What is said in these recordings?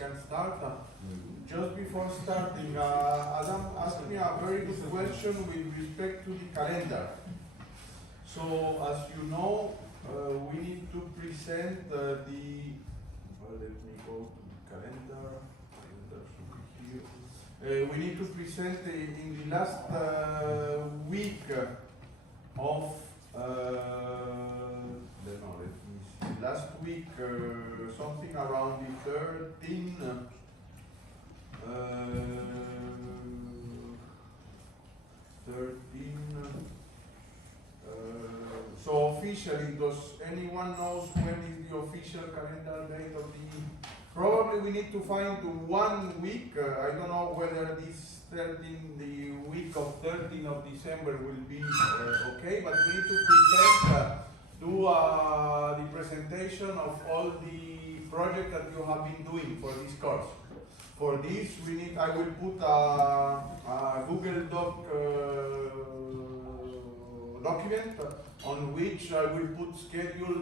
can start. Just before starting, Adam asked me a very good question with respect to the calendar. So, as you know, we need to present let me go to the calendar. Calendar should be here. We need to present in the last week of last week, something around the 13. So officially, does anyone knows when is the official calendar date of the? Probably we need to find 1 week. I don't know whether this 13, the week of 13 of December will be okay, but we need to present, do the presentation of all the project that you have been doing for this course. For this, I will put a Google document on which I will put schedule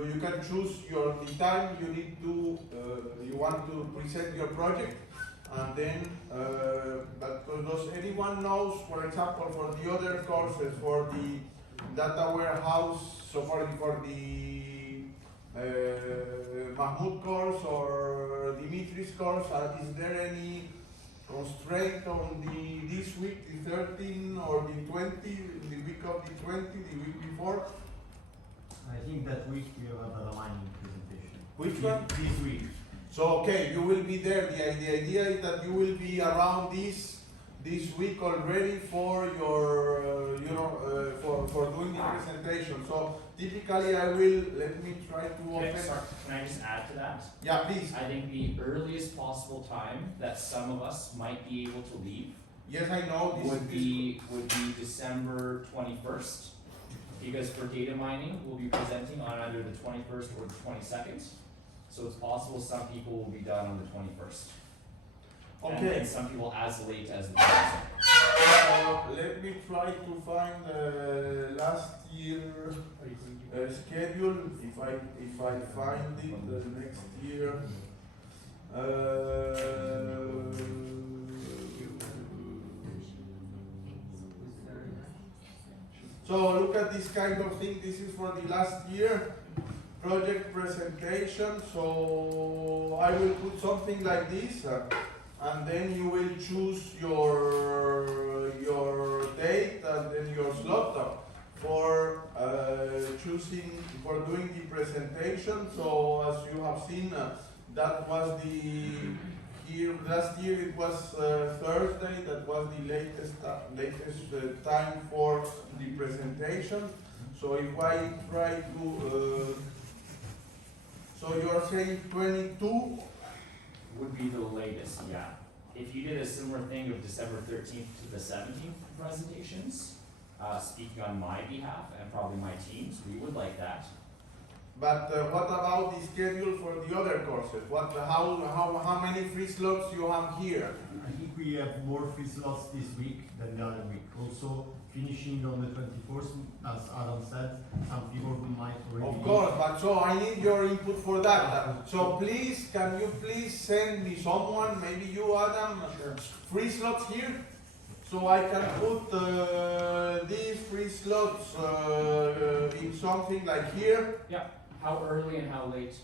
you can choose the time you need to you want to present your project, and then but does anyone knows, for example, for the other courses, for the data warehouse, so for the Mahmoud course or Dimitri's course, is there any constraint on this week, the 13 or the 20, the week of the 20, the week before? I think that week we have a mining presentation. Which one? This week. So okay, you will be there. The idea is that you will be around this week already for your for doing the presentation. So typically I will, let me try to open. Sorry, can I just add to that? Yeah, please. I think the earliest possible time that some of us might be able to leave Yes, I know this would be December 21st, because for data mining we'll be presenting on either the 21st or the 22nd. So it's possible some people will be done on the 21st. Okay. And some people as late as the 22nd. Let me try to find last year schedule. If I find it the next year. So look at this kind of thing. This is for the last year project presentation. So I will put something like this. And then you will choose your date and then your slot for doing the presentation. So as you have seen, that was last year it was Thursday. That was the latest time for the presentation. So if I try to, so you are saying 22. Would be the latest, yeah. If you did a similar thing of December 13th to the 17th presentations, speaking on my behalf and probably my team's, we would like that. But what about the schedule for the other courses? How many free slots you have here? I think we have more free slots this week than the other week. Also, finishing on the 24th, as Adam said, some people who might already. Of course, but so I need your input for that. So please, can you please send me someone, maybe you, Adam, Sure. free slots here? So I can put these free slots in something like here. Yeah. How early and how late?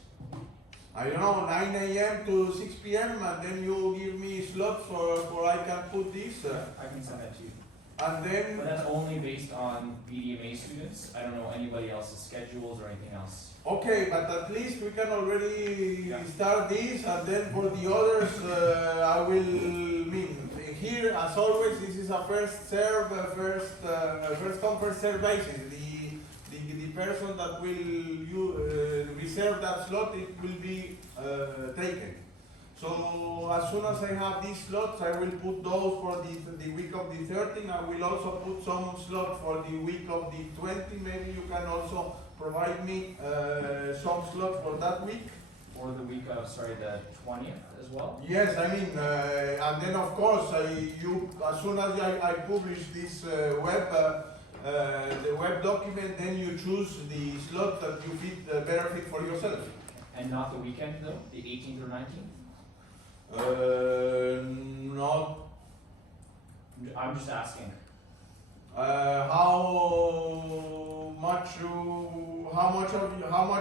I don't know, 9 a.m. to 6 p.m. and then you give me slots for I can put this. I can send that to you. And then. But that's only based on BDMA students. I don't know anybody else's schedules or anything else. Okay, but at least we can already Yeah. start this, and then for the others, I will mean here as always. This is a first serve, first come first serve basis. The person that will reserve that slot, it will be taken. So as soon as I have these slots, I will put those for the week of the 13. I will also put some slots for the week of the 20. Maybe you can also provide me some slots for that week. Or the week of, the 20th as well? Yes, I mean, and then of course, as soon as I publish this the web document, then you choose the slot that you better fit for yourself. And not the weekend though, the 18th or 19th? Not. I'm just asking. How much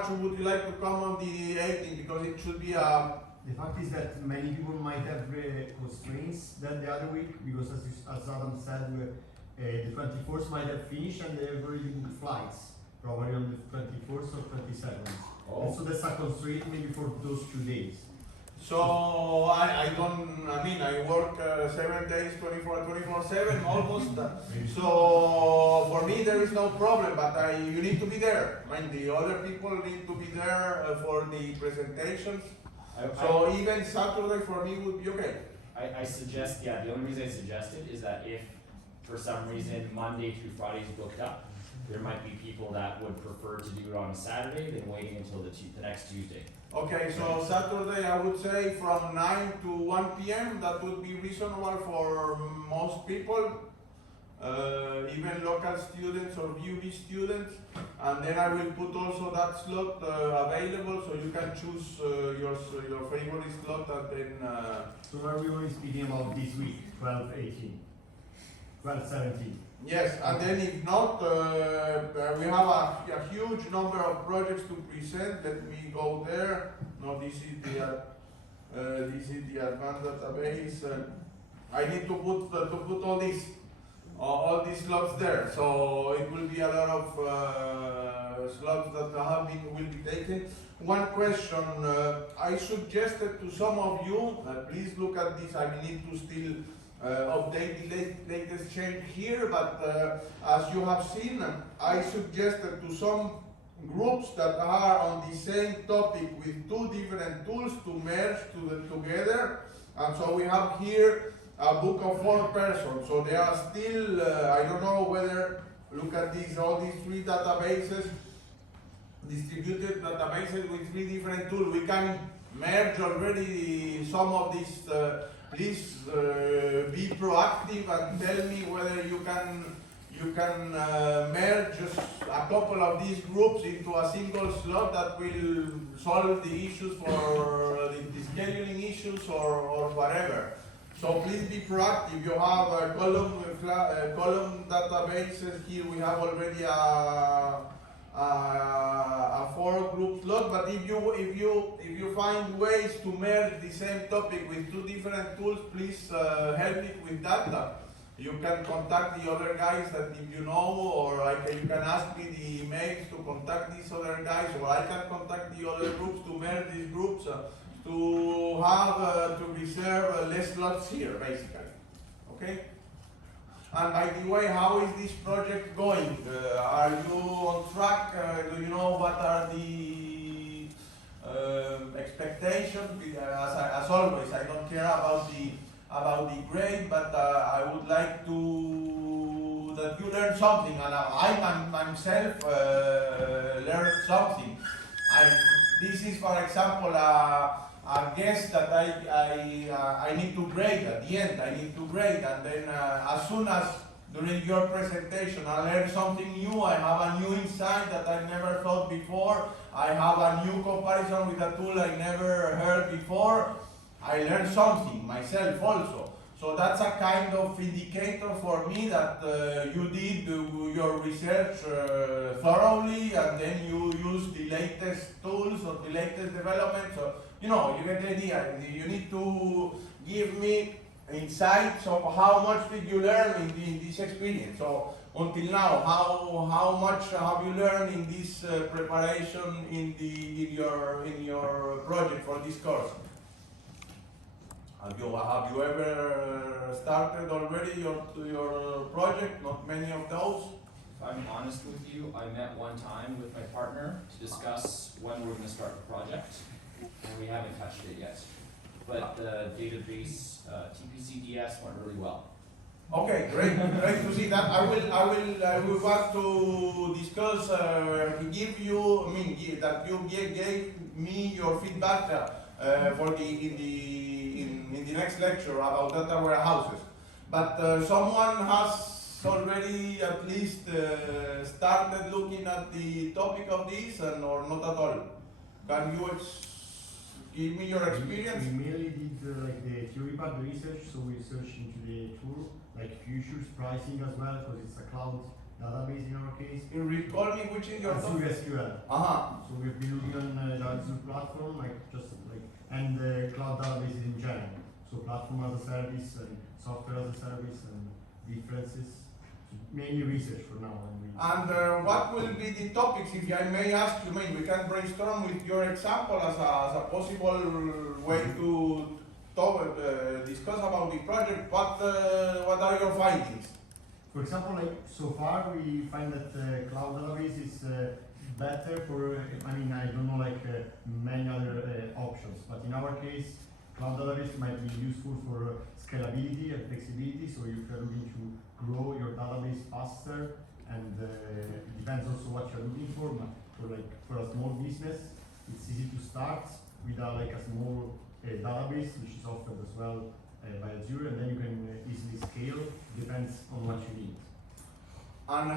would you like to come on the 18th? Because it should be a. The fact is that many people might have constraints than the other week because, as Adam said, the 24th might have finished and they've already booked flights, probably on the 24th or 27th. And so that's a constraint maybe for those 2 days. So I work 7 days, 24/7 almost. So for me there is no problem, but you need to be there. I mean, the other people need to be there for the presentations. So even Saturday for me would be okay. I suggest, the only reason I suggest it is that if for some reason Monday through Friday is booked up, there might be people that would prefer to do it on a Saturday than waiting until the next Tuesday. Okay, so Saturday I would say from 9 to 1 p.m. that would be reasonable for most people, even local students or UB students. And then I will put also that slot available so you can choose your favorite slot and then. So are we only speaking about this week, 12-18, 12-17? Yes, and then if not, we have a huge number of projects to present. Let me go there. No, this is the advanced database. I need to put all these slots there. So it will be a lot of slots that will be taken. One question I suggested to some of you. Please look at this. I need to still. Update the latest change here, but as you have seen, I suggested to some groups that are on the same topic with 2 different tools to merge together, and so we have here a book of 4 persons. So they are still, I don't know whether, look at these, all these 3 databases, distributed databases with 3 different tools. We can merge already some of these. Please be proactive and tell me whether you can merge just a couple of these groups into a single slot that will solve the issues for the scheduling issues or whatever. So please be proactive. You have column databases here. We have already a 4-group slot, but if you find ways to merge the same topic with 2 different tools, please help me with that. You can contact the other guys that if you know, or you can ask me the emails to contact these other guys, or I can contact the other groups to merge these groups to have to reserve less slots here, basically. Okay. And by the way, how is this project going? Are you on track? Do you know what are the expectations? As always, I don't care about the grade, but I would like that you learn something, and I myself learned something. This is, for example, a guest that I need to grade at the end. I need to grade, and then as soon as during your presentation I learn something new, I have a new insight that I never thought before, I have a new comparison with a tool I never heard before, I learned something myself also. So that's a kind of indicator for me that you did your research thoroughly, and then you use the latest tools or the latest developments. So, you get the idea. You need to give me insights of how much did you learn in this experience. So until now, how much have you learned in this preparation in your project for this course? Have you ever started already your project? Not many of those. If I'm honest with you, I met one time with my partner to discuss when we're going to start the project, and we haven't touched it yet. But the database TPCDS went really well. Okay, great to see that. I will want to discuss, that you gave me your feedback in the next lecture about data warehouses. But someone has already at least started looking at the topic of this, or not at all? Can you give me your experience? We mainly did like the theory part, the research, so we searched into the tool, like futures pricing as well, because it's a cloud database in our case. You recall me which is your Azure SQL. Uh-huh. So we've been looking on the Azure platform, like just like, and the cloud databases in general. So platform as a service and software as a service and differences. So mainly research for now. And what will be the topics, if I may ask you? I mean, we can brainstorm with your example as a possible way to talk, discuss about the project. What are your findings? For example, like so far we find that cloud database is better for, I mean, I don't know like many other options, but in our case, cloud database might be useful for scalability and flexibility. So if you're looking to grow your database faster, and it depends also what you're looking for. But for a small business, it's easy to start with like a small database, which is offered as well by Azure, and then you can easily scale. Depends on what you need. And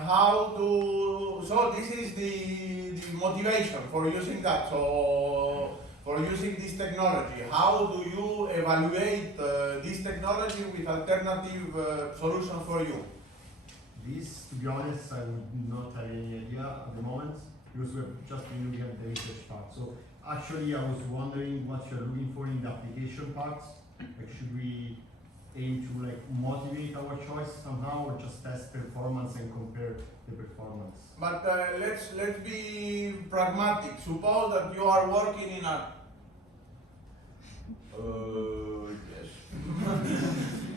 so this is the motivation for using that, so for using this technology. How do you evaluate this technology with alternative solutions for you? This, to be honest, I would not have any idea at the moment, because we've just been looking at the research part. So actually I was wondering what you're looking for in the application part. Like, should we aim to like motivate our choice somehow, or just test performance and compare the performance? But let's be pragmatic. Suppose that you are working in a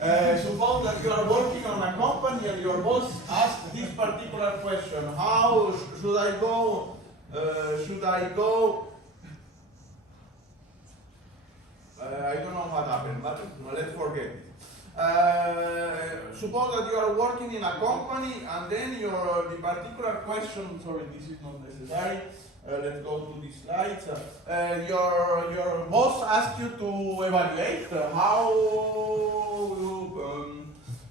yes. Suppose that you are working on a company and your boss asks this particular question: how should I go? I don't know what happened, but let's forget it. Suppose that you are working in a company and then the particular question, sorry, this is not necessary. Let's go to the slides. Your boss asks you to evaluate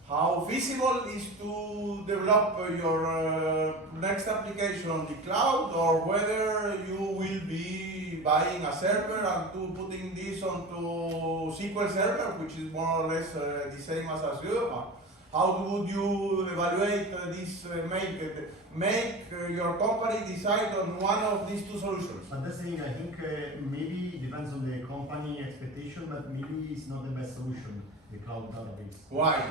how feasible is to develop your next application on the cloud, or whether you will be buying a server and putting this onto SQL Server, which is more or less the same as Azure. How would you evaluate this? Make your company decide on one of these two solutions? But that's the thing. I think maybe it depends on the company expectation, but maybe it's not the best solution, the cloud database. Why?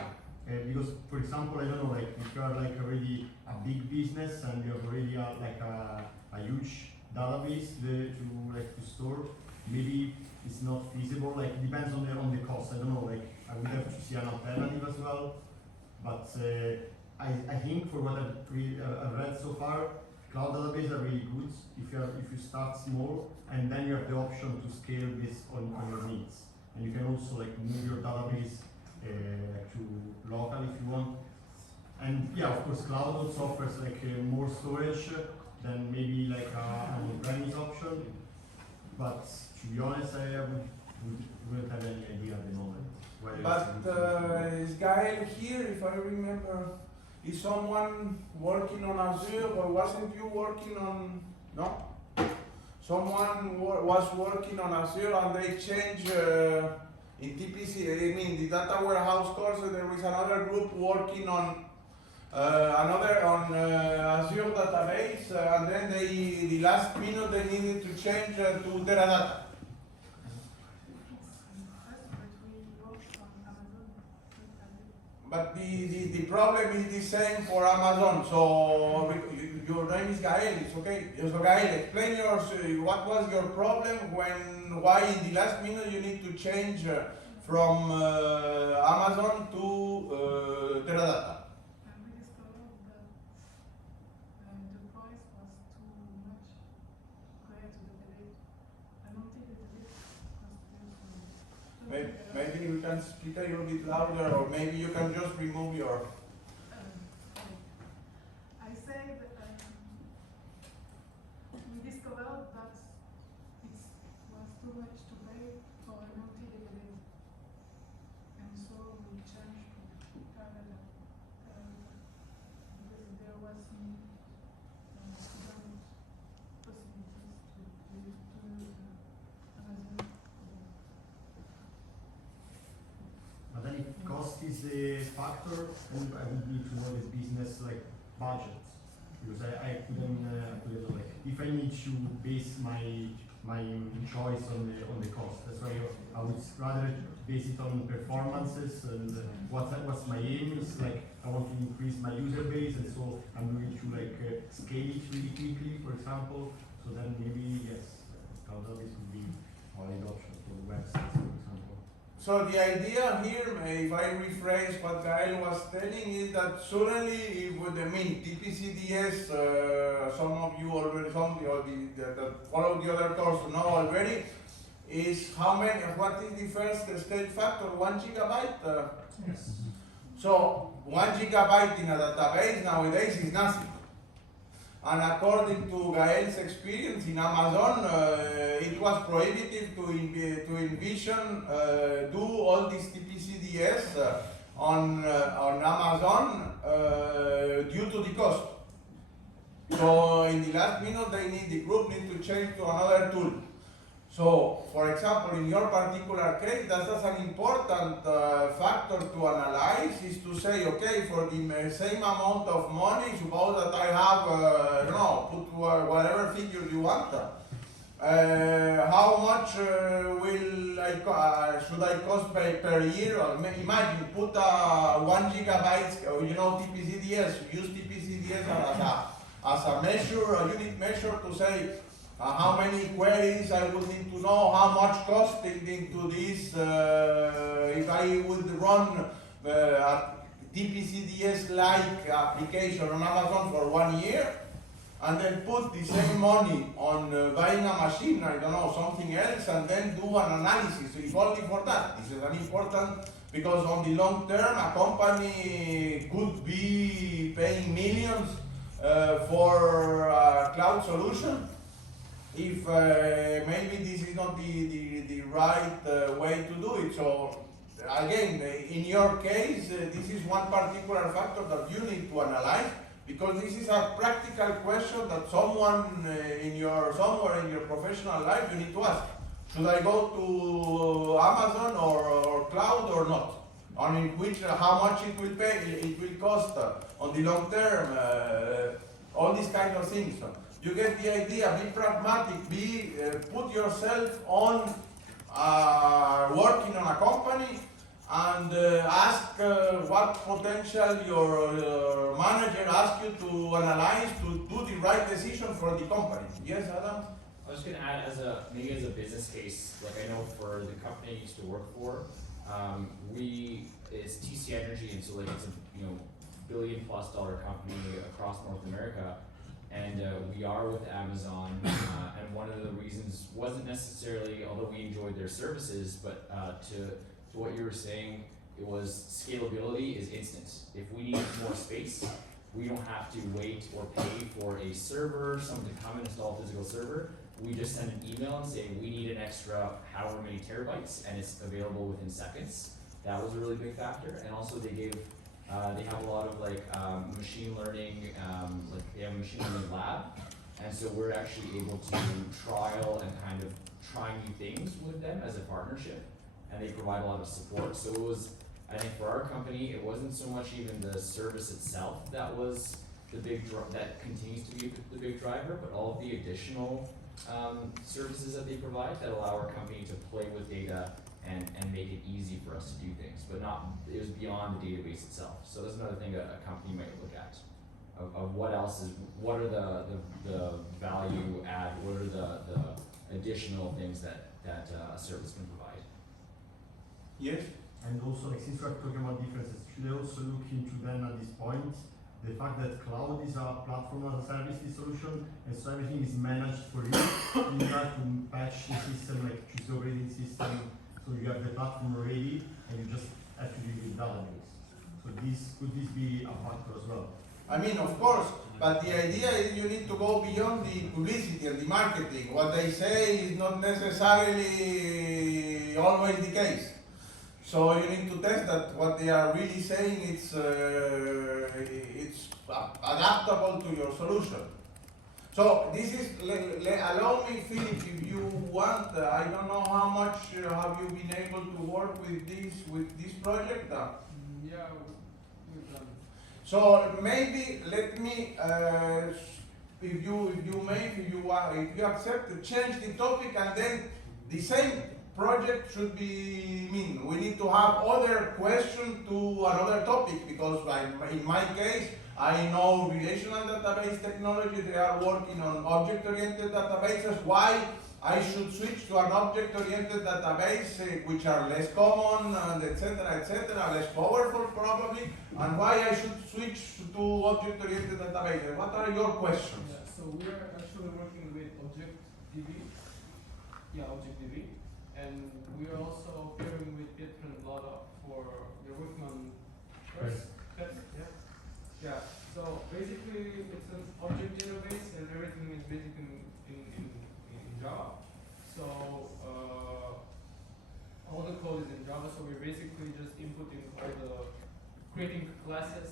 Because, for example, I don't know, like if you are like already a big business and you have already like a huge database to store, maybe it's not feasible. Like it depends on the cost. I don't know. Like I would have to see an alternative as well. But I think for what I've read so far, cloud databases are really good if you start small, and then you have the option to scale based on your needs, and you can also like move your database to local if you want. And yeah, of course, cloud also offers like more storage than maybe like an on-premise option. But to be honest, I wouldn't have any idea at the moment. But is Gael here, if I remember, is someone working on Azure, or wasn't you working on, no? Someone was working on Azure and they changed in TPC, I mean the data warehouse course, there is another group working on Azure database, and then the last minute they needed to change to Teradata. But the problem is the same for Amazon. So your name is Gael, it's okay. So Gael, explain what was your problem why in the last minute you need to change from Amazon to Teradata. We discovered that the price was too much compared to the debate. I don't think the debate was Maybe you can speak a little bit louder, or maybe you can just remove your. I say that we discovered that it was too much to pay for a multi-debate, and so we changed to Teradata because there was some possibilities to use is a factor, and I would need to know the business like budget, because I couldn't like, if I need to base my choice on the cost. That's why I would rather base it on performances and what's my aim is like I want to increase my user base, and so I'm going to like scale it really quickly, for example. So then maybe yes, cloud service would be valid option for websites, for example. So the idea here, if I rephrase what Gael was telling, is that suddenly it would mean TPCDS, some of you already, that follow the other course know already, is what is the first stage factor, 1 gigabyte? Yes. So 1 gigabyte in a database nowadays is nothing. And according to Gael's experience in Amazon, it was prohibitive to envision do all these TPCDS on Amazon due to the cost. So in the last minute, the group need to change to another tool. So, for example, in your particular case, that's an important factor to analyze, is to say, okay, for the same amount of money, suppose that I have, put whatever figure you want, how much should I cost per year? Imagine, put 1 gigabyte, TPCDS, use TPCDS as a measure, a unit measure to say, how many queries I would need to know, how much cost into this, if I would run a TPCDS-like application on Amazon for 1 year, and then put the same money on buying a machine, I don't know, something else, and then do an analysis, if only for that. This is an important, because on the long term, a company could be paying millions for a cloud solution, if maybe this is not the right way to do it. So again, in your case, this is one particular factor that you need to analyze, because this is a practical question that somewhere in your professional life you need to ask. Should I go to Amazon or cloud or not? I mean, how much it will cost on the long term, all these kind of things. You get the idea, be pragmatic, put yourself on working on a company, and ask what potential your manager asks you to analyze to do the right decision for the company. Yes, Adam? I was going to add, as a business case, like I know for the company I used to work for, it's TC Energy, and so like it's a $1 billion+ company across North America. And we are with Amazon, and one of the reasons wasn't necessarily, although we enjoyed their services, but to what you were saying, it was scalability is instant. If we need more space, we don't have to wait or pay for a server, someone to come and install a physical server. We just send an email and say we need an extra however many terabytes, and it's available within seconds. That was a really big factor, and also they have a lot of machine learning, they have a machine learning lab, and so we're actually able to trial and kind of try new things with them as a partnership, and they provide a lot of support. So it was, I think for our company, it wasn't so much even the service itself that was the that continues to be the big driver, but all of the additional services that they provide that allow our company to play with data and make it easy for us to do things, but it was beyond the database itself. So that's another thing a company might look at, of what are the value add, what are the additional things that a service can provide. Yes? And also, since we're talking about differences, should I also look into then at this point, the fact that cloud is a platform as a service solution, and so everything is managed for you. You have to patch the system, like choose the operating system, so you have the platform ready, and you just have to do the database. So could this be a factor as well? I mean, of course, but the idea is you need to go beyond the publicity and the marketing. What they say is not necessarily always the case. So you need to test that what they are really saying it's adaptable to your solution. So this is, allow me, Philip, if you want, I don't know how much have you been able to work with this project? Yeah, we've done. So maybe let me, if you accept, change the topic, and then the same project should be. We need to have other question to another topic, because in my case, I know relational database technology. They are working on object-oriented databases. Why I should switch to an object-oriented database, which are less common, and etc., less powerful probably, and why I should switch to object-oriented databases. What are your questions? Yeah, so we are actually working with ObjectDB. Yeah, ObjectDB. And we are also pairing with Pietro and Vlada we're working on first steps. Yeah. Yeah. So basically it's an object database and everything is basically in Java. So all the code is in Java, so we're basically just inputting all the creating classes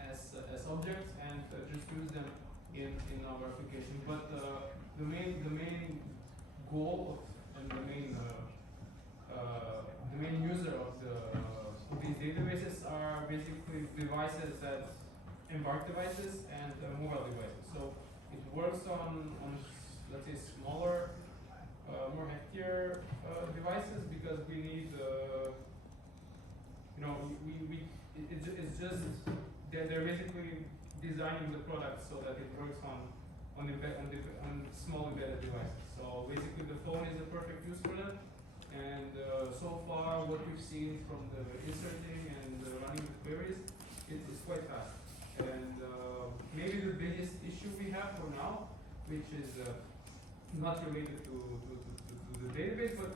as objects and just use them in our application. But the main goal and the main user of these databases are basically devices that embark devices and mobile devices. So it works on let's say smaller, more heftier devices, because we need it's just they're basically designing the product so that it works on small embedded devices. So basically the phone is a perfect use for that. And so far what we've seen from the inserting and running the queries, it's quite fast. And maybe the biggest issue we have for now, which is not related to the database, but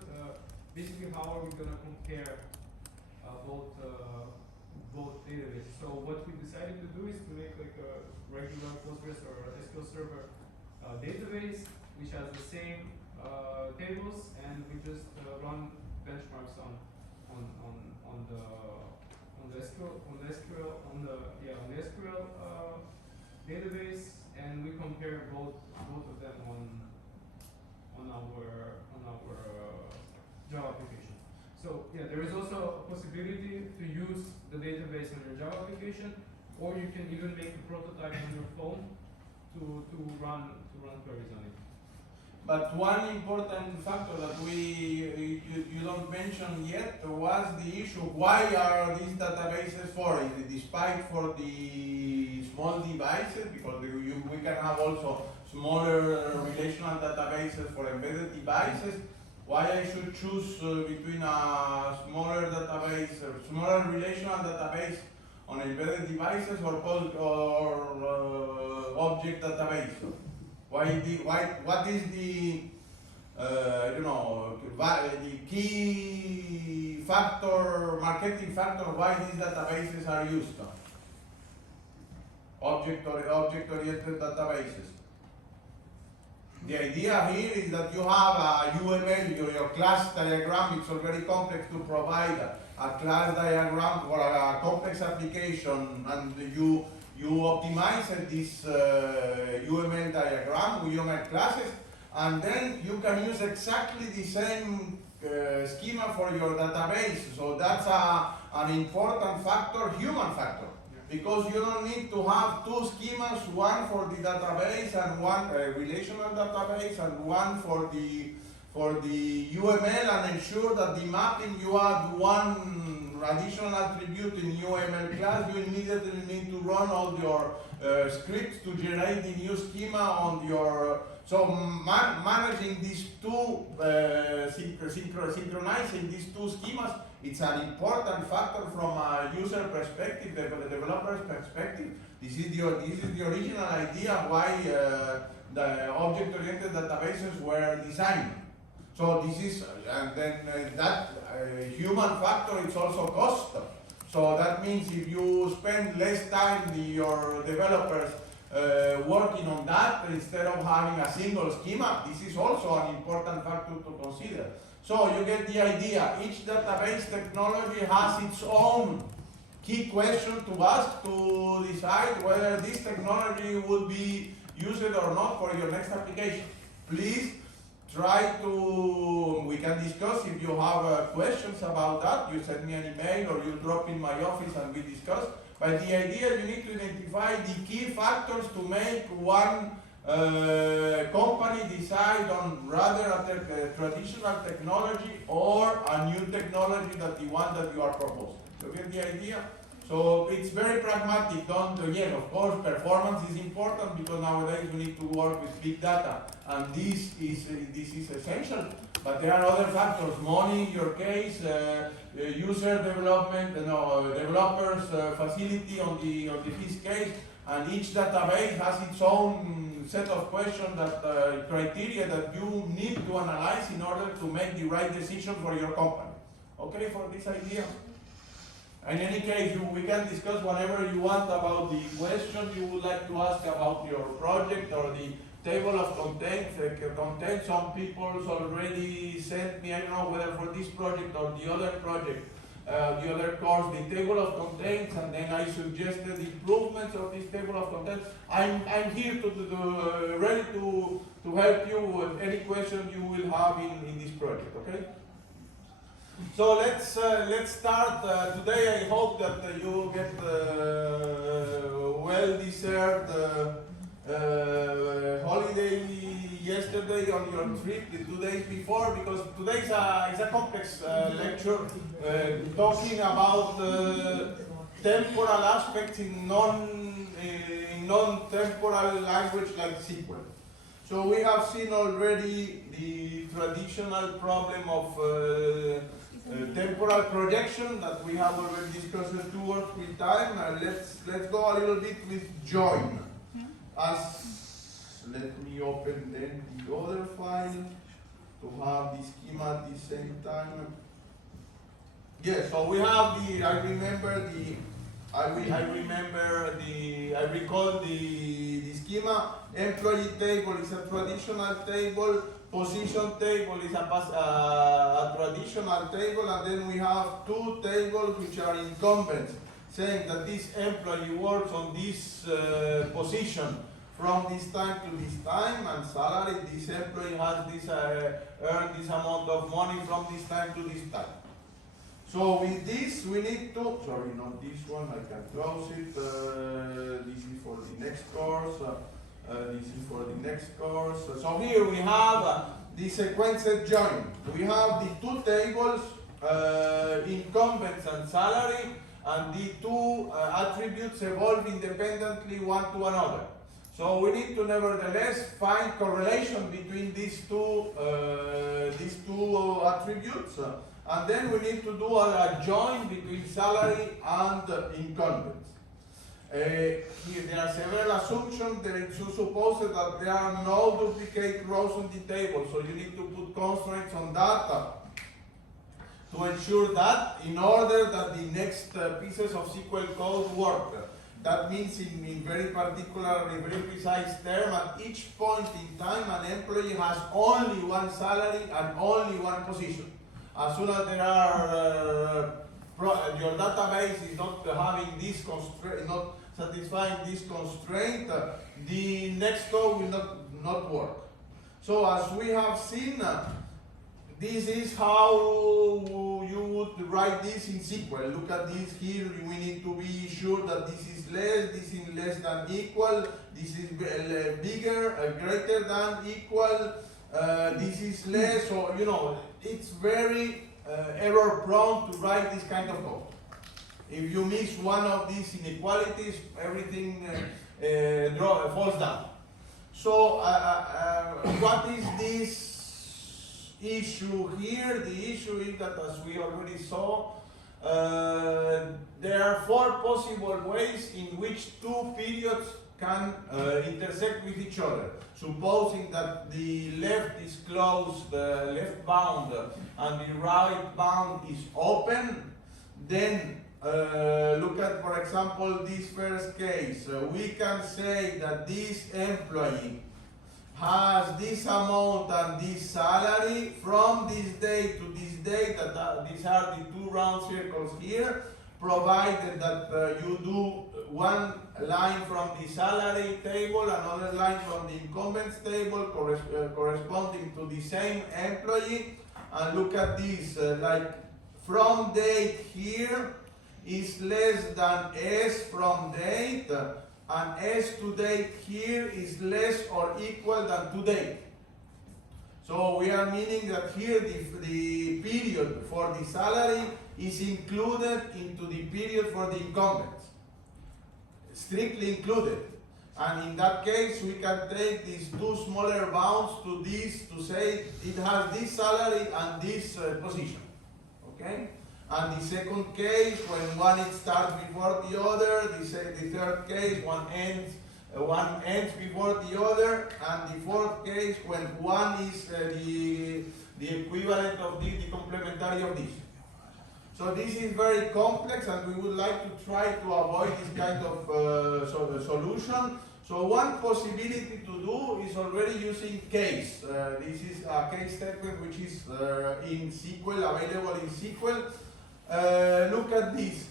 basically how are we going to compare both databases. So what we decided to do is to make like a regular Postgres or SQL Server database, which has the same tables, and we just run benchmarks on the SQL database, and we compare both of them on our Java application. So yeah, there is also a possibility to use the database on your Java application, or you can even make a prototype on your phone to run queries on it. But one important factor that you don't mention yet was the issue: why are these databases for? Is it despite for the small devices? Because we can have also smaller relational databases for embedded devices. Why I should choose between a smaller database, smaller relational database on embedded devices, or object database? What is the the key factor, marketing factor, why these databases are used? Object-oriented databases. The idea here is that you have a UML, your class diagram. It's already complex to provide a class diagram for a complex application, and you optimize this UML diagram with UML classes, and then you can use exactly the same schema for your database. So that's an important factor, human factor. Because you don't need to have two schemas, one for the database and one relational database, and one for the UML, and ensure that the mapping, you add one additional attribute in UML class, you immediately need to run all your scripts to generate the new schema on your. So managing these two, synchronizing these two schemas, it's an important factor from a user perspective, the developer's perspective. This is the original idea why the object-oriented databases were designed. So this is, and then that human factor is also cost. So that means if you spend less time, your developers working on that, instead of having a single schema, this is also an important factor to consider. So you get the idea. Each database technology has its own key question to ask to decide whether this technology would be used or not for your next application. Please try to, we can discuss if you have questions about that. You send me an email or you drop in my office and we discuss. But the idea, you need to identify the key factors to make one company decide on rather a traditional technology or a new technology that the one that you are proposing. So get the idea? So it's very pragmatic. Don't, again, of course, performance is important because nowadays we need to work with big data, and this is essential. But there are other factors: money, in your case, user development, developers facility on his case, and each database has its own set of questions that criteria that you need to analyze in order to make the right decision for your company. Okay, for this idea. In any case, we can discuss whatever you want about the question you would like to ask about your project or the table of contents. Some people already sent me, I don't know whether for this project or the other project, the other course, the table of contents, and then I suggested improvements of this table of contents. I'm here to ready to help you with any question you will have in this project. Okay. So let's start today. I hope that you get well-deserved holiday yesterday on your trip, the 2 days before, because today is a complex lecture talking about temporal aspects in non-temporal language like SQL. So we have seen already the traditional problem of temporal projection that we have already discussed 2 or 3 times. Let's go a little bit with join. Let me open then the other file to have the schema at the same time. Yes, so we have I recall the schema. Employee table is a traditional table. Position table is a traditional table, and then we have 2 tables which are incumbents, saying that this employee works on this position from this time to this time, and salary, this employee has this earned this amount of money from this time to this time. So with this we need to, sorry, not this one, I can close it, this is for the next course. This is for the next course. So here we have the sequenced join. We have the 2 tables, incumbents and salary, and the 2 attributes evolve independently one to another. So we need to nevertheless find correlation between these two attributes, and then we need to do a join between salary and incumbents. Here there are several assumptions. There is supposed that there are no duplicate rows on the table, so you need to put constraints on that to ensure that in order that the next pieces of SQL code work. That means in very particular, very precise term, at each point in time an employee has only one salary and only one position. As soon as there are your database is not having this constraint, not satisfying this constraint, the next code will not work. So as we have seen, this is how you would write this in SQL. Look at this here. We need to be sure that this is less than equal, this is bigger, greater than equal, this is less. So it's very error prone to write this kind of code. If you miss one of these inequalities, everything falls down. So what is this issue here? The issue is that, as we already saw, there are 4 possible ways in which 2 periods can intersect with each other. Supposing that the left is closed, the left bound, and the right bound is open, then look at, for example, this first case. We can say that this employee has this amount and this salary from this day to this day, these are the 2 round circles here, provided that you do one line from the salary table, another line from the incumbents table corresponding to the same employee. And look at this, like from date here is less than S from date, and S to date here is less or equal than to date. So we are meaning that here the period for the salary is included into the period for the incumbents. Strictly included. And in that case, we can take these two smaller bounds to this to say it has this salary and this position. Okay? And the second case, when one it starts before the other, the third case, one ends before the other, and the fourth case, when one is the equivalent of this, the complementary of this. So this is very complex, and we would like to try to avoid this kind of solution. So one possibility to do is already using case. This is a case statement which is in SQL, available in SQL. Look at this.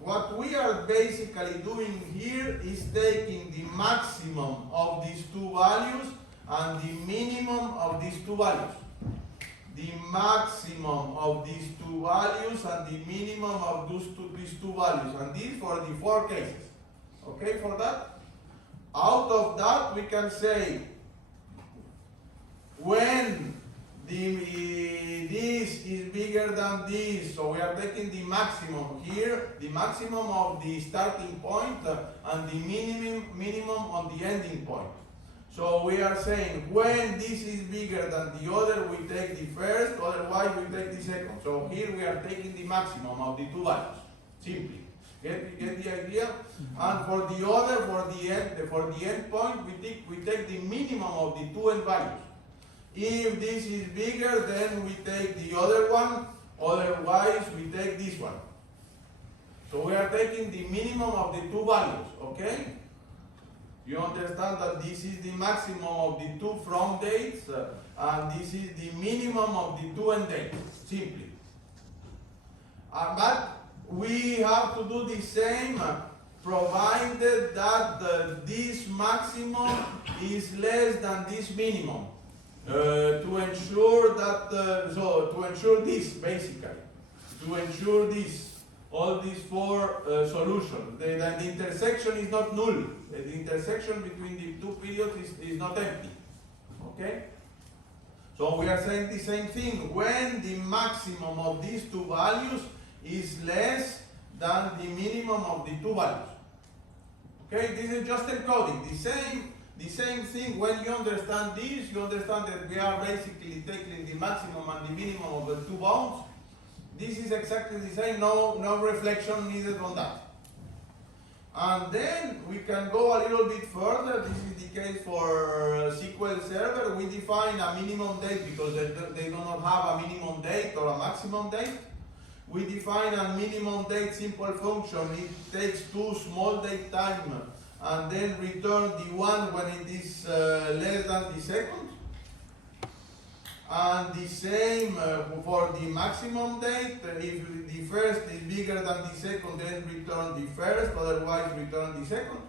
What we are basically doing here is taking the maximum of these two values and the minimum of these two values. The maximum of these two values and the minimum of these two values, and this for the four cases. Okay, for that? Out of that, we can say when this is bigger than this, so we are taking the maximum here, the maximum of the starting point and the minimum on the ending point. So we are saying when this is bigger than the other, we take the first, otherwise we take the second. So here we are taking the maximum of the two values, simply. Get the idea? And for the other, for the end point, we take the minimum of the two end values. If this is bigger, then we take the other one, otherwise we take this one. So we are taking the minimum of the two values, okay? You understand that this is the maximum of the two from dates, and this is the minimum of the two end dates, simply. But we have to do the same, provided that this maximum is less than this minimum. To ensure that, to ensure this, basically, to ensure this, all these four solutions. The intersection is not null. The intersection between the two periods is not empty. Okay? So we are saying the same thing. When the maximum of these two values is less than the minimum of the two values. Okay? This is just encoding. The same thing, when you understand this, you understand that we are basically taking the maximum and the minimum of the two bounds. This is exactly the same, no reflection needed on that. And then we can go a little bit further. This is the case for SQL Server. We define a minimum date because they do not have a minimum date or a maximum date. We define a minimum date simple function. It takes two small date time and then return the one when it is less than the second. And the same for the maximum date. If the first is bigger than the second, then return the first, otherwise return the second.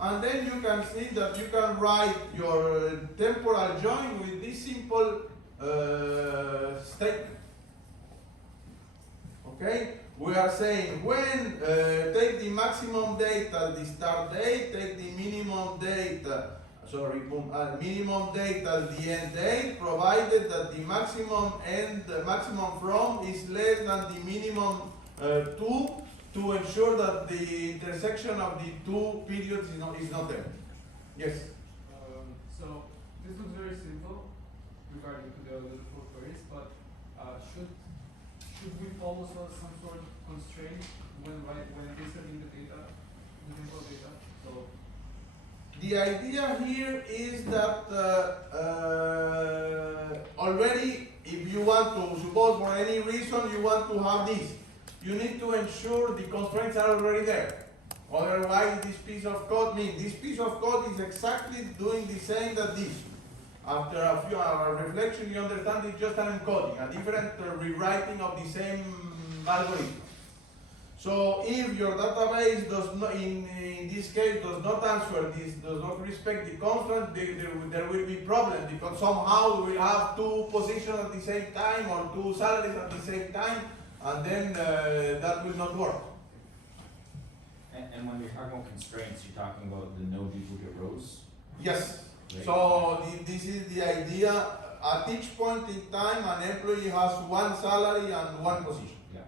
And then you can see that you can write your temporal join with this simple statement. Okay? We are saying when take the maximum date at the start date, take the minimum date, minimum date at the end date, provided that the maximum from is less than the minimum 2, to ensure that the intersection of the two periods is not empty. Yes. So this looks very simple regarding to the four queries, but should we follow some sort of constraint when inserting the data, the temporal data? So the idea here is that already, if you want to, suppose for any reason you want to have this, you need to ensure the constraints are already there. Otherwise, this piece of code is exactly doing the same that this. After a few hours reflection, you understand it's just an encoding, a different rewriting of the same algorithm. So if your database does not, in this case, does not answer this, does not respect the constraint, there will be problem because somehow we will have two positions at the same time or two salaries at the same time, and then that will not work. And when you're talking about constraints, you're talking about the no duplicate rows? Yes. Right? So this is the idea. At each point in time, an employee has one salary and one position. Yeah,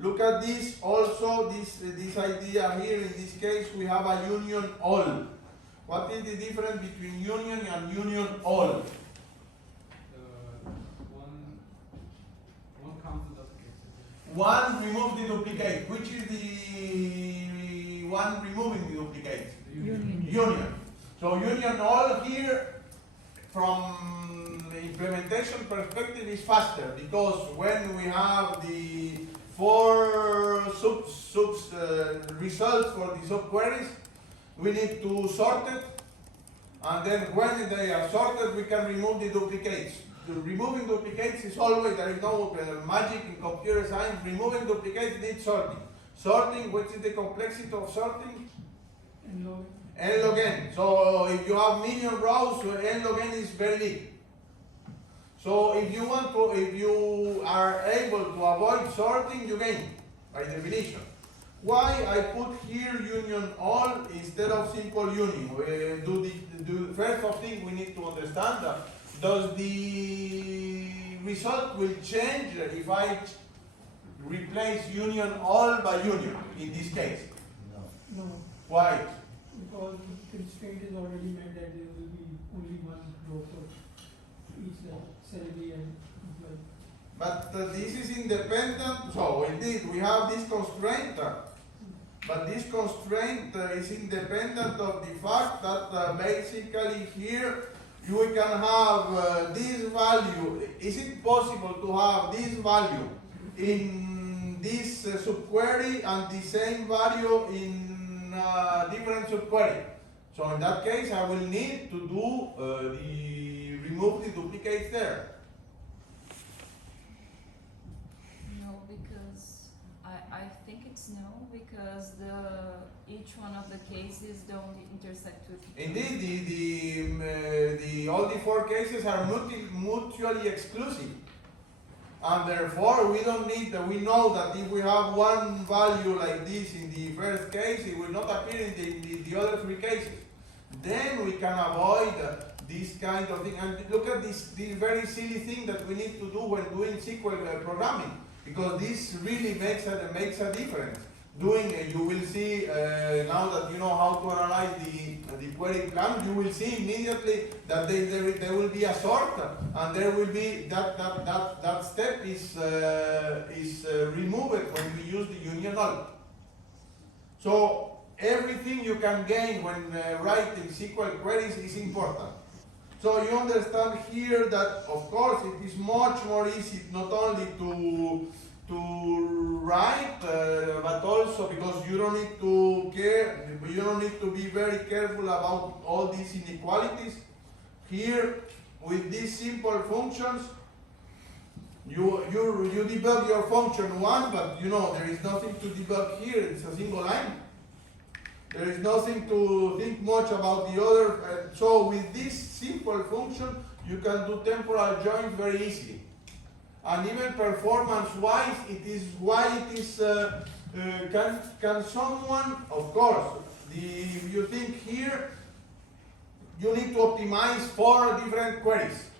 Look at this also, this idea here. In this case, we have a union all. What is the difference between union and union all? One counts the duplicate. One removes the duplicate. Which is the one removing the duplicate? Union. So union all here, from the implementation perspective, is faster because when we have the four results for the subqueries, we need to sort it, and then when they are sorted, we can remove the duplicates. Removing duplicates is always, there is no magic in computer science. Removing duplicates needs sorting. Sorting, what is the complexity of sorting? N log n. So if you have million rows, n log n is very little. So if you are able to avoid sorting, you gain by definition. Why I put here union all instead of simple union? First thing we need to understand that does the result will change if I replace union all by union in this case? No, Why? because the constraint is already meant that there will be only one row for each salary and employee. But this is independent, so indeed we have this constraint, but this constraint is independent of the fact that basically here you can have this value. Is it possible to have this value in this subquery and the same value in different subquery? So in that case I will need to do remove the duplicates there. No, because I think it's no, because each one of the cases don't intersect with each other. Indeed, all the four cases are mutually exclusive, and therefore we don't need. We know that if we have one value like this in the first case, it will not appear in the other three cases. Then we can avoid this kind of thing. And look at this very silly thing that we need to do when doing SQL programming, because this really makes a difference. You will see now that you know how to analyze the query plan, you will see immediately that there will be a sort, and there will be that step is removed when we use the union all. So everything you can gain when writing SQL queries is important. So you understand here that of course it is much more easy not only to write, but also because you don't need to care, you don't need to be very careful about all these inequalities. Here, with these simple functions, you debug your function one, but you know there is nothing to debug here. It's a single line. There is nothing to think much about the other. So with this simple function, you can do temporal joins very easily. And even performance-wise, it is why it is. Can someone, of course, if you think here, you need to optimize 4 different queries,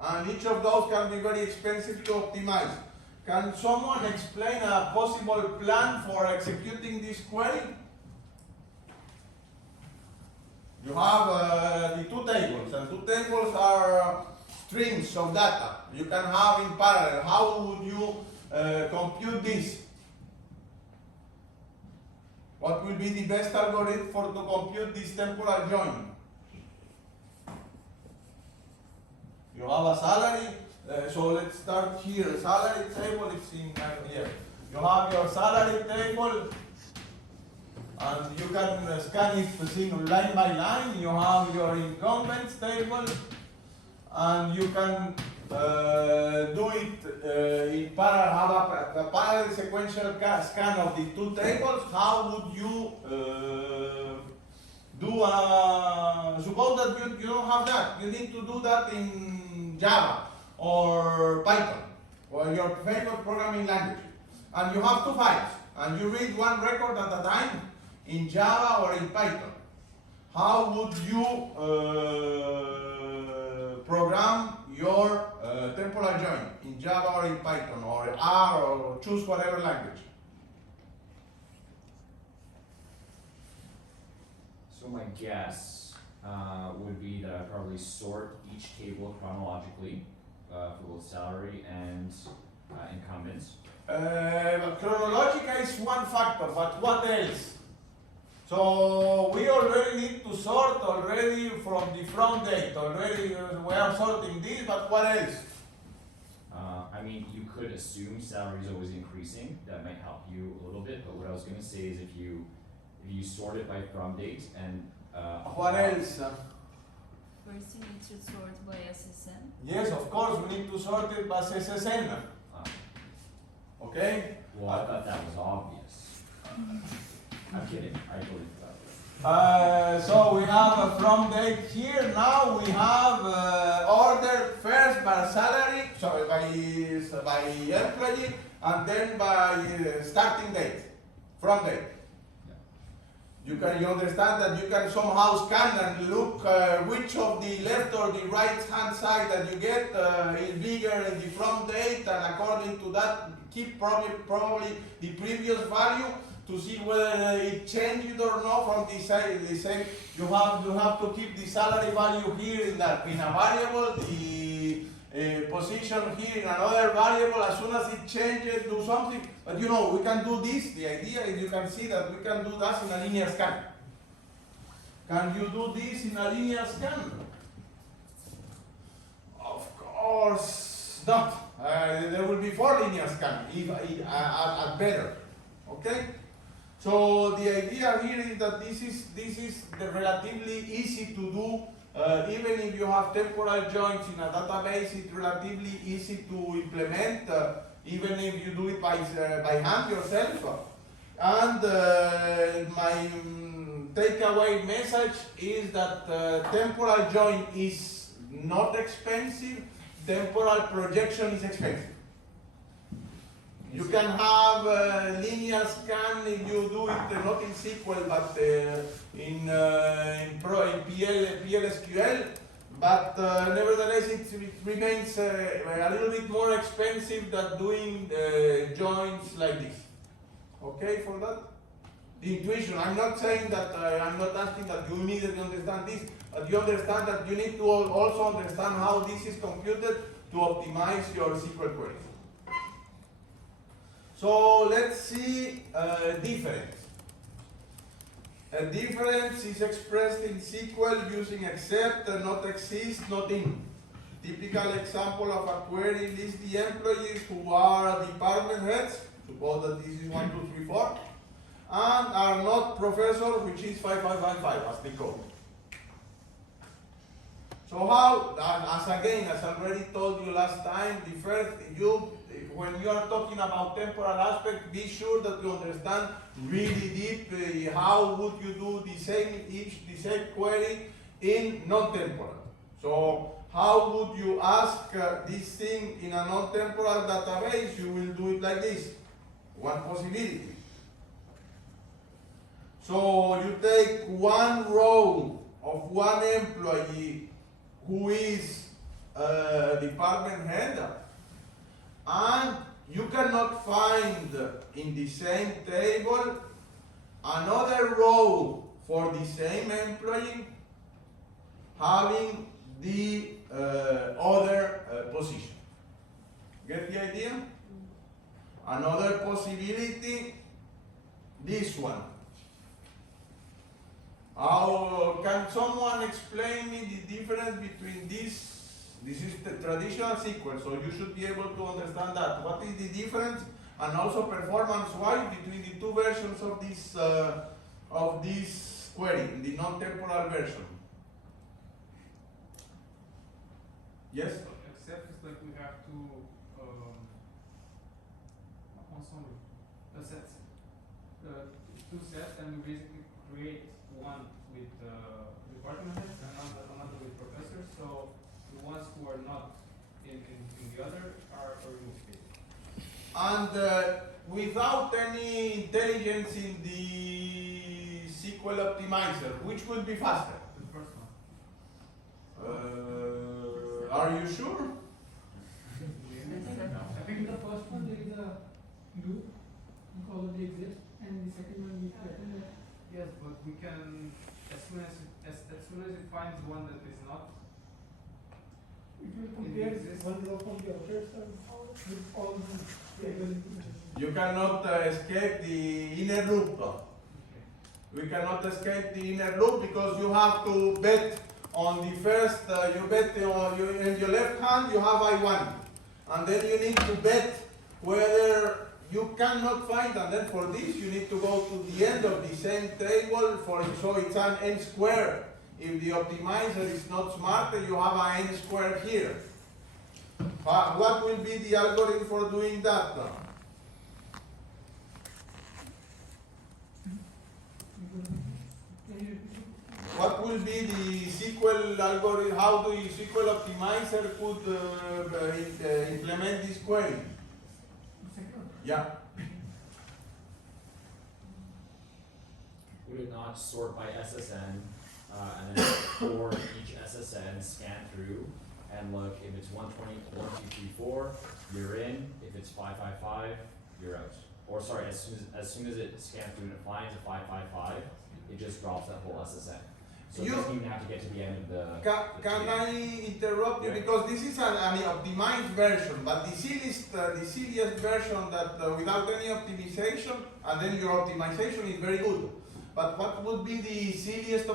and each of those can be very expensive to optimize. Can someone explain a possible plan for executing this query? You have the 2 tables, and 2 tables are streams of data you can have in parallel. How would you compute this? What will be the best algorithm to compute this temporal join? You have a salary, so let's start here. Salary table is in here. You have your salary table, and you can scan it line by line. You have your incumbents table, and you can do it in parallel, have a parallel sequential scan of the two tables, how would you do suppose that you don't have that. You need to do that in Java or Python or your favorite programming language. And you have two files and you read one record at a time in Java or in Python. How would you program your temporal join in Java or in Python or R or choose whatever language? So my guess would be that I'd probably sort each table chronologically for both salary and incumbents. Chronological is one factor, but what else? So we already need to sort already from the from date. Already we are sorting this, but what else? I mean, you could assume salary is always increasing. That might help you a little bit. But what I was going to say is if you sort it by from date and What else? First you need to sort by SSN. Yes, of course, we need to sort it by SSN. Okay? well, I thought that was obvious. I'm kidding. I totally forgot. So we have a from date here. Now we have ordered first by salary, sorry, by employee, and then by starting date, from date. You understand that you can somehow scan and look which of the left or the right hand side that you get is bigger in the from date, and according to that keep probably the previous value to see whether it changed or not from the same. You have to keep the salary value here in a variable, the position here in another variable. As soon as it changes, do something. But we can do this. The idea is you can see that we can do that in a linear scan. Can you do this in a linear scan? Of course not. There will be 4 linear scans, at better. Okay? So the idea here is that this is relatively easy to do. Even if you have temporal joins in a database, it's relatively easy to implement, even if you do it by hand yourself. And my takeaway message is that temporal join is not expensive, temporal projection is expensive. You can have linear scan if you do it not in SQL but in PLSQL, but nevertheless it remains a little bit more expensive than doing joins like this. Okay for that? The intuition. I'm not saying that I'm not asking that you immediately understand this, but you understand that you need to also understand how this is computed to optimize your SQL queries. So let's see difference. A difference is expressed in SQL using except, not exist, not in. Typical example of a query lists the employees who are department heads, suppose that this is 1, 2, 3, 4, and are not professor, which is 5, 5, 5, 5 as the code. So how, as I already told you last time, the first, when you are talking about temporal aspect, be sure that you understand really deep how would you do the same query in non-temporal. So how would you ask this thing in a non-temporal database? You will do it like this. One possibility. So you take one row of one employee who is department head, and you cannot find in the same table another row for the same employee having the other position. Get the idea? Another possibility, this one. How can someone explain me the difference between this? This is the traditional SQL, so you should be able to understand that. What is the difference, and also performance-wise, between the two versions of this query, the non-temporal version? Yes? Except it's like we have to, two sets, and we basically create one with department heads and another with professors. So the ones who are not in the other are removed. And without any intelligence in the SQL optimizer, which will be faster? The first one. Are you sure? I think the first one there is a loop, we already exist, and the second one we threaten that. Yes, but we can, as soon as it finds one that is not, It will compare one row from the outer side with all the table information. You cannot escape the inner loop. We cannot escape the inner loop because you have to bet on the first, you bet on in your left hand you have I1. And then you need to bet whether you cannot find, and then for this you need to go to the end of the same table, so it's an n squared. If the optimizer is not smart, you have an n squared here. But what will be the algorithm for doing that? What will be the SQL algorithm? How the SQL optimizer could implement this query? Yeah. Would it not sort by SSN, and then for each SSN, scan through and look, if it's 120, 1, 2, 3, 4, you're in. If it's 555, you're out. Or sorry, as soon as it scans through and it finds a 555, it just drops that whole SSN. So it doesn't even have to get to the end of the. Can I interrupt you? Yeah. Because this is an optimized version, but the silliest version that without any optimization, and then your optimization is very good. But what would be the silliest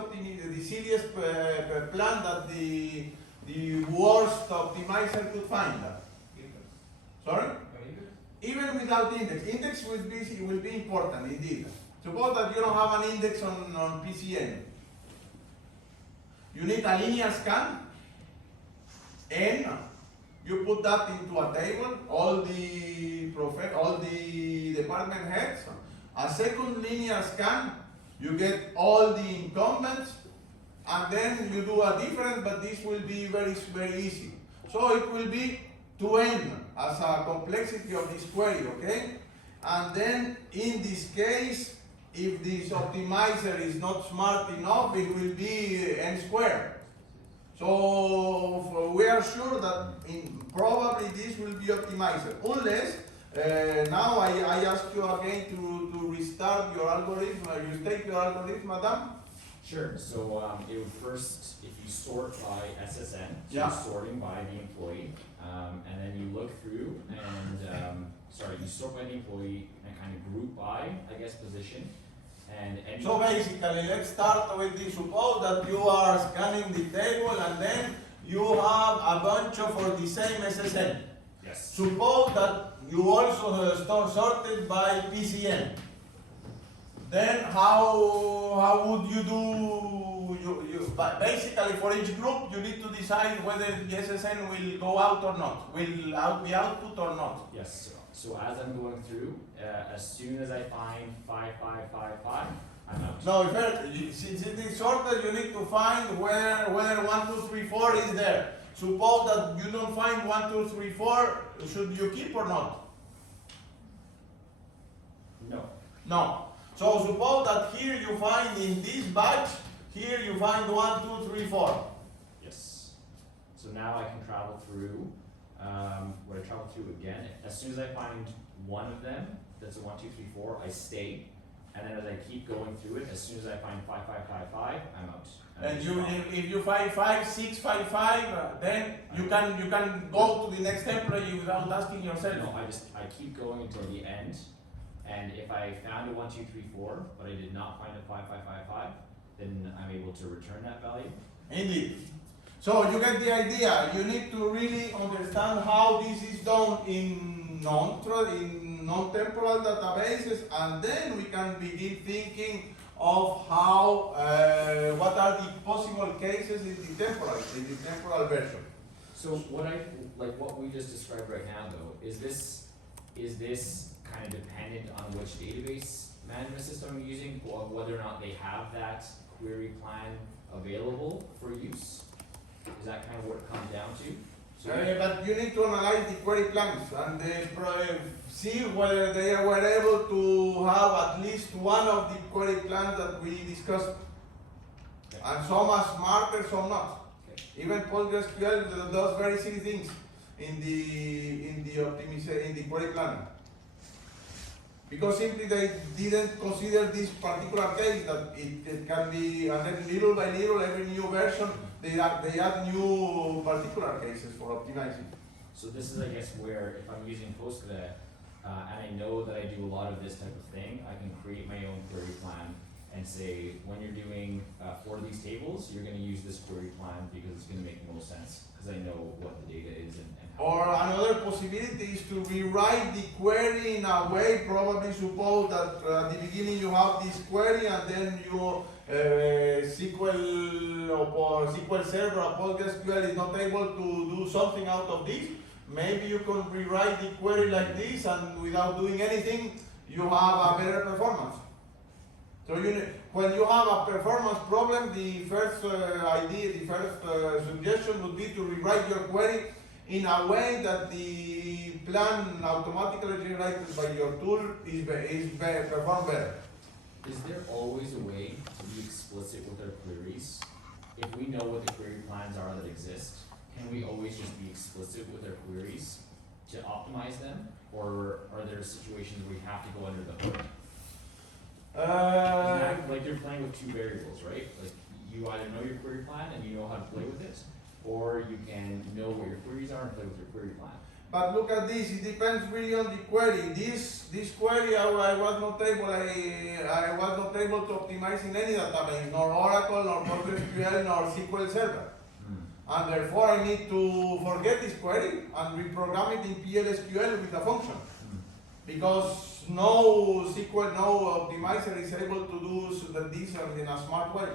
plan that the worst optimizer could find? index. Sorry? Index? Even without index will be important indeed. Suppose that you don't have an index on PCN. You need a linear scan, and you put that into a table, all the department heads. A second linear scan, you get all the incumbents, and then you do a different, but this will be very, very easy. So it will be 2n as a complexity of this query, okay? And then in this case, if this optimizer is not smart enough, it will be n squared. So we are sure that probably this will be optimizer, unless now I ask you again to restart your algorithm. You take your algorithm, madam? Sure. So it would first, if you sort by SSN, so Yeah. you're sorting by the employee, and then you look through and you sort by the employee and kind of group by, I guess, position. And any So basically, let's start with the suppose that you are scanning the table and then you have a bunch of for the same SSN. yes. Suppose that you also sorted by PCN. Then how would you do? But basically, for each group, you need to decide whether the SSN will go out or not, will be output or not. Yes. So as I'm going through, as soon as I find 5555, I'm out. No, since it is sorted, you need to find whether 1, 2, 3, 4 is there. Suppose that you don't find 1, 2, 3, 4, should you keep or not? No. No. So suppose that here you find in this batch, here you find 1, 2, 3, 4. Yes. So now I can travel through. What I travel through again, as soon as I find one of them, that's a 1, 2, 3, 4, I stay. And then as I keep going through it, as soon as I find 5555, I'm out. And if you find 5, 6, 5, 5, then you can go to the next employee without asking yourself. No, I keep going until the end. And if I found a 1, 2, 3, 4, but I did not find a 5555, then I'm able to return that value. Indeed. So you get the idea. You need to really understand how this is done in non-temporal databases, and then we can begin thinking of how what are the possible cases in the temporal version. So what we just described right now, though, is this kind of dependent on which database management system I'm using, or whether or not they have that query plan available for use. Is that kind of what it comes down to? So But you need to analyze the query plans and see whether they were able to have at least one of the query plans that we discussed. Okay. And some are smarter, some not. Okay. Even PostgreSQL does very silly things in the query planning. Because simply they didn't consider this particular case that it can be, and then little by little, every new version, they add new particular cases for optimizing. So this is, I guess, where if I'm using Postgre, and I know that I do a lot of this type of thing, I can create my own query plan and say, when you're doing for these tables, you're going to use this query plan because it's going to make the most sense, because I know what the data is and how. Or another possibility is to rewrite the query in a way, probably suppose that at the beginning you have this query and then you SQL or SQL Server or PostgreSQL is not able to do something out of this. Maybe you can rewrite the query like this and without doing anything, you have a better performance. So when you have a performance problem, the first suggestion would be to rewrite your query in a way that the plan automatically generated by your tool perform better. Is there always a way to be explicit with our queries? If we know what the query plans are that exist, can we always just be explicit with our queries to optimize them? Or are there situations where we have to go under the hood? Like you're playing with two variables, right? Like you either know your query plan and you know how to play with it, or you can know what your queries are and play with your query plan. But look at this, it depends really on the query. This query I was not able to optimize in any database, nor Oracle, nor PostgreSQL, nor SQL Server. And therefore I need to forget this query and reprogram it in PLSQL with a function. Because no SQL, no optimizer is able to do this in a smart way.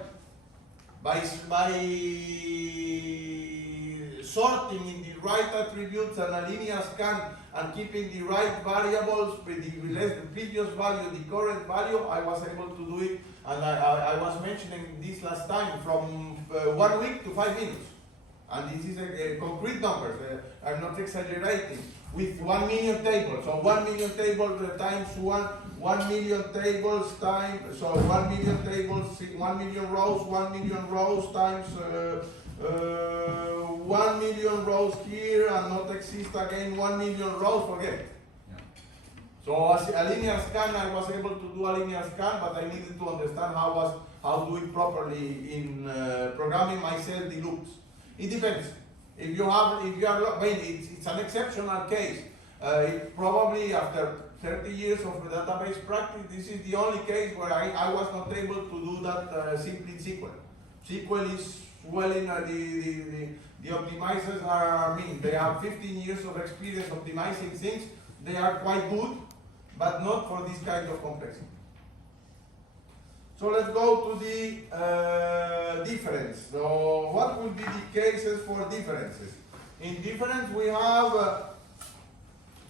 By sorting in the right attributes and a linear scan and keeping the right variables with the previous value, the current value, I was able to do it. And I was mentioning this last time, from 1 week to 5 minutes. And this is a concrete number, I'm not exaggerating, with 1 million tables. So 1 million tables times 1 million tables times, so 1 million tables, 1 million rows times 1 million rows here and not exist again 1 million rows, forget it. Yeah. So as a linear scan, I was able to do a linear scan, but I needed to understand how to do it properly in programming myself the loops. It depends. If you are, it's an exceptional case. Probably after 30 years of database practice, this is the only case where I was not able to do that simply in SQL. SQL is well in the optimizers are, they have 15 years of experience optimizing things. They are quite good, but not for this kind of complexity. So let's go to the difference. So what would be the cases for differences? In difference we have,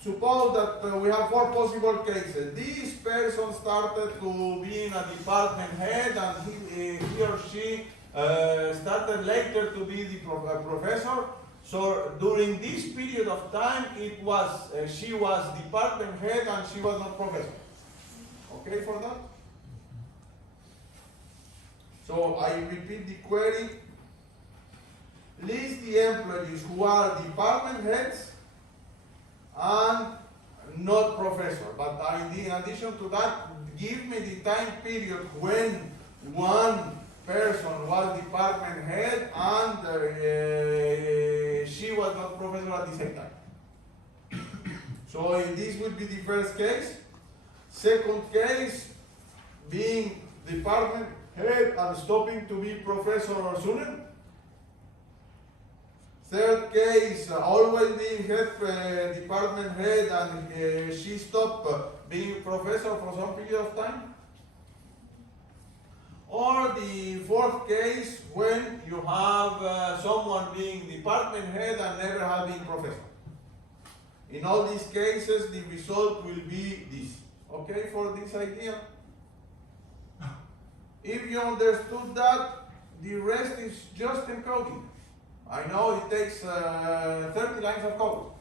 suppose that we have 4 possible cases. This person started to be a department head and he or she started later to be the professor. So during this period of time, she was department head and she was not professor. Okay for that? So I repeat the query. List the employees who are department heads and not professor. But in addition to that, give me the time period when one person was department head and she was not professor at the same time. So this would be the first case. Second case, being department head and stopping to be professor or student. Third case, always being department head and she stopped being professor for some period of time. Or the fourth case, when you have someone being department head and never have been professor. In all these cases, the result will be this. Okay for this idea? If you understood that, the rest is just encoding. I know it takes 30 lines of code,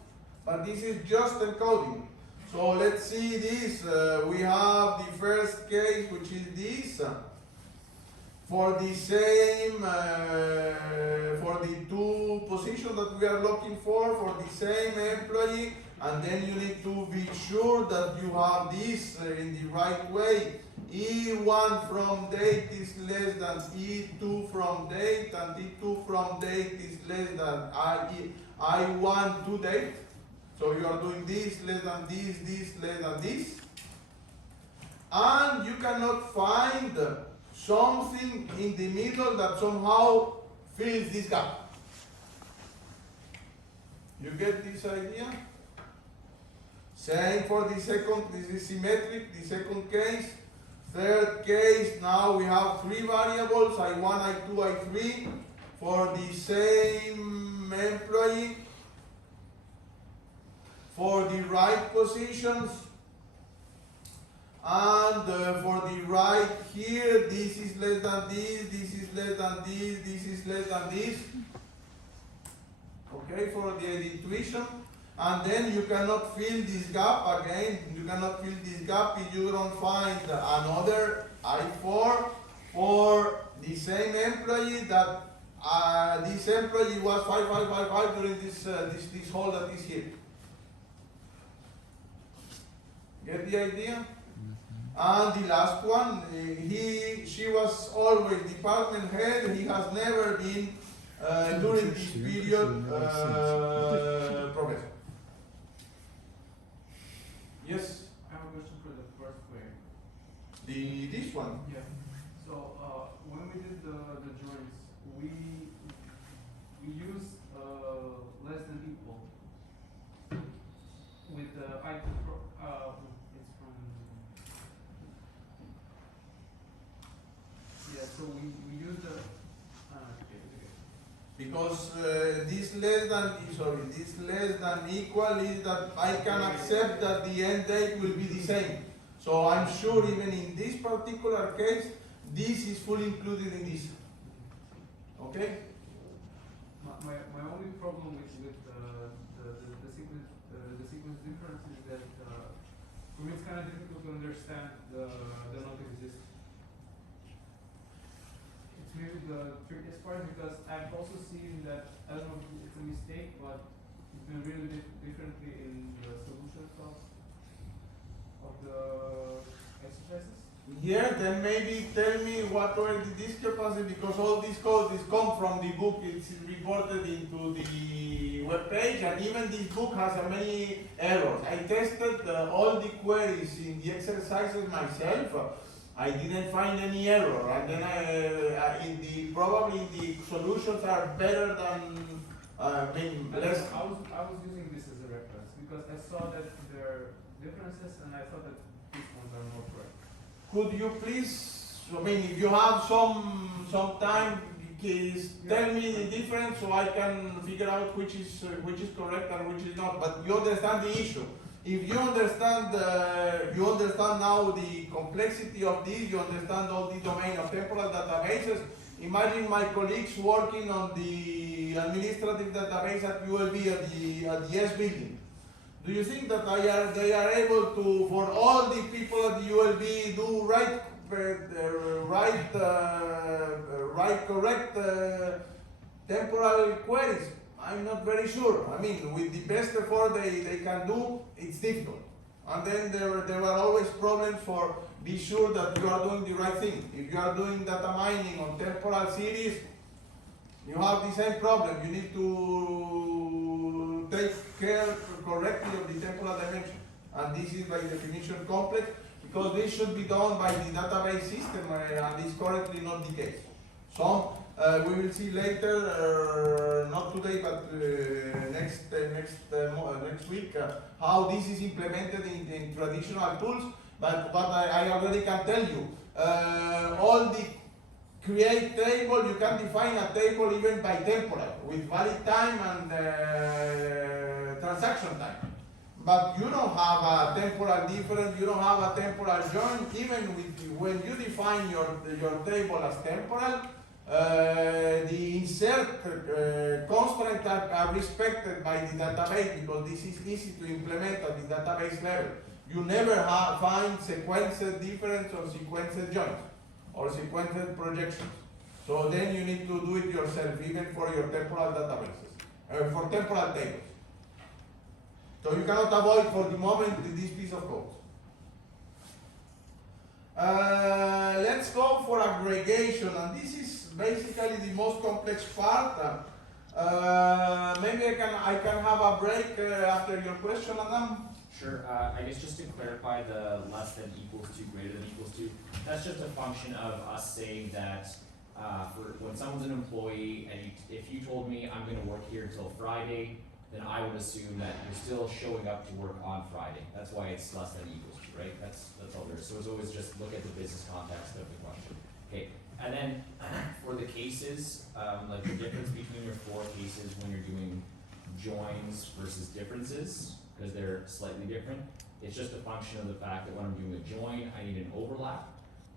but this is just encoding. So let's see this. We have the first case, which is this. For the same, for the two positions that we are looking for the same employee, and then you need to be sure that you have this in the right way. E1 from date is less than E2 from date, and E2 from date is less than I1 to date. So you are doing this less than this less than this. And you cannot find something in the middle that somehow fills this gap. You get this idea? Same for the second, this is symmetric, the second case. Third case, now we have three variables, I1, I2, I3, for the same employee. For the right positions, and for the right here, this is less than this is less than this is less than this. Okay, for the intuition. And then you cannot fill this gap again. You cannot fill this gap if you don't find another I4 for the same employee that this employee was 5555 during this hole that is here. Get the idea? And the last one, she was always department head. He has never been during this period professor. Yes. I have a question for the first way. This one. Yeah. So when we did the joints, we used less than equal with the it's from yeah. So we used the okay. Because this less than equal is that I can accept that the end date will be the same. So I'm sure even in this particular case, this is fully included in this. Okay? My only problem with the sequence difference is that for me it's kind of difficult to understand the not exist. It's maybe the trickiest part because I've also seen that, I don't know if it's a mistake, but it's been really differently in the solutions of the exercises. Yeah, then maybe tell me what were the discrepancies, because all these codes is come from the book, it's reported into the web page, and even this book has many errors. I tested all the queries in the exercises myself. I didn't find any error, and then probably the solutions are better than less. I was using this as a reference because I saw that there are differences and I thought that these ones are more correct. Could you please, if you have some time, please tell me the difference so I can figure out which is correct and which is not. But you understand the issue. If you understand now the complexity of this, you understand all the domain of temporal databases. Imagine my colleagues working on the administrative database at ULB at the S building. Do you think that they are able to, for all the people at the ULB, do correct temporal queries? I'm not very sure. I mean, with the best effort they can do, it's difficult. And then there were always problems for be sure that you are doing the right thing. If you are doing data mining on temporal series, you have the same problem. You need to take care correctly of the temporal dimension. And this is by definition complex because this should be done by the database system and is currently not the case. So we will see later, not today, but next week, how this is implemented in traditional tools. But I already can tell you, all the create table, you can define a table even by temporal, with valid time and transaction time. but you don't have a temporal difference, you don't have a temporal join, even when you define your table as temporal, the insert constraints are respected by the database because this is easy to implement at the database level. You never find sequential difference or sequential joins or sequential projections. So then you need to do it yourself, even for your temporal databases, for temporal tables. So you cannot avoid for the moment this piece of code. Let's go for aggregation, and this is basically the most complex part. Maybe I can have a break after your question, Adam. Sure, I guess just to clarify the less than equals to, greater than equals to, that's just a function of us saying that for when someone's an employee and if you told me I'm gonna work here till Friday, then I would assume that you're still showing up to work on Friday. That's why it's less than equals to, right? That's all there is. So it's always just look at the business context of the question. Okay, and then for the cases, like the difference between your 4 cases when you're doing joins versus differences, because they're slightly different. It's just a function of the fact that when I'm doing a join, I need an overlap.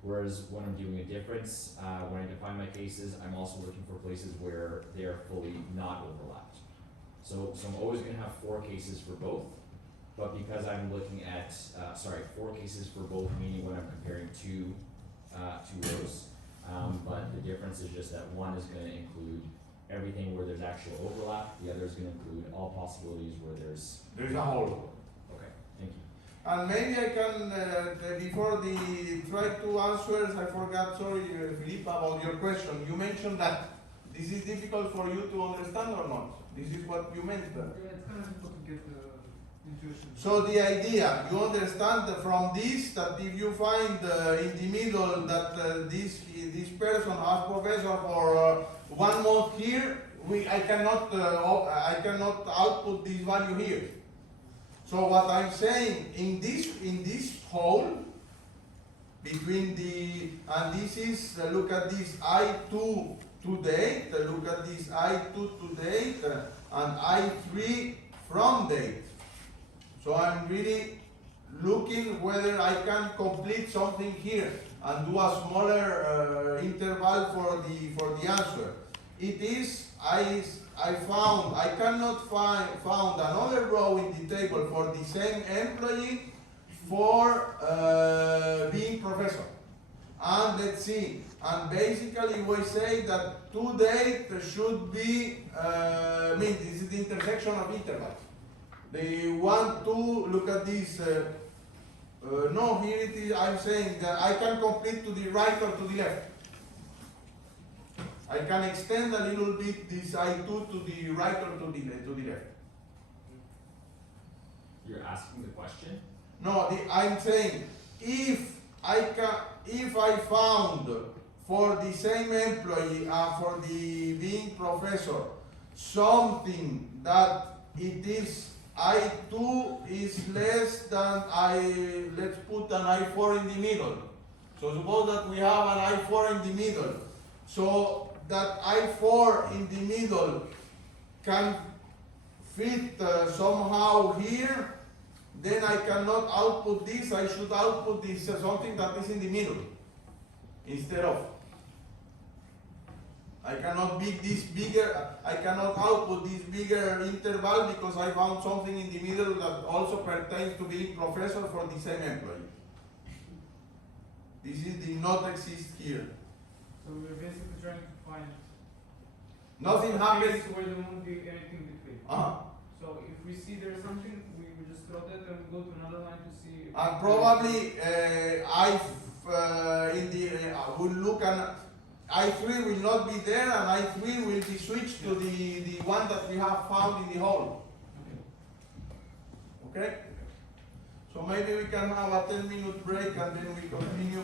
Whereas when I'm doing a difference, when I define my cases, I'm also looking for places where they're fully not overlapped. So I'm always gonna have 4 cases for both, but because I'm looking at, 4 cases for both, meaning when I'm comparing two rows. But the difference is just that one is gonna include everything where there's actual overlap, the other is gonna include all possibilities where there's a hole. Okay, thank you. And maybe I can, before try to answer, I forgot, sorry, Philippe, about your question. You mentioned that this is difficult for you to understand or not? This is what you meant. Yeah, it's kind of difficult to get the intuition. So the idea, you understand from this that if you find in the middle that this person as professor for 1 month here, I cannot output this value here. So what I'm saying in this hole between and this is look at this I2 to date, look at this I2 to date and I3 from date. So I'm really looking whether I can complete something here and do a smaller interval for the answer. It is I cannot found another row in the table for the same employee for being professor. And let's see. And basically we say that to date should be this is the intersection of intervals. The 1, 2, look at this. No, here it is. I'm saying that I can complete to the right or to the left. I can extend a little bit this I2 to the right or to the left. You're asking the question? No, I'm saying if I found for the same employee and for the being professor something that it is I2 is less than let's put an I4 in the middle. So suppose that we have an I4 in the middle. So that I4 in the middle can fit somehow here, then I cannot output this, I should output this something that is in the middle instead of. I cannot make this bigger, I cannot output this bigger interval because I found something in the middle that also pertains to being professor for the same employee. This did not exist here. So we're basically trying to find Nothing a happens. place where there won't be anything between. So if we see there's something, we will just throw that and go to another line to see. And probably will look and I3 will not be there and I3 will be switched to the one that we have found in the hole. Okay? So maybe we can have a 10-minute break and then we continue.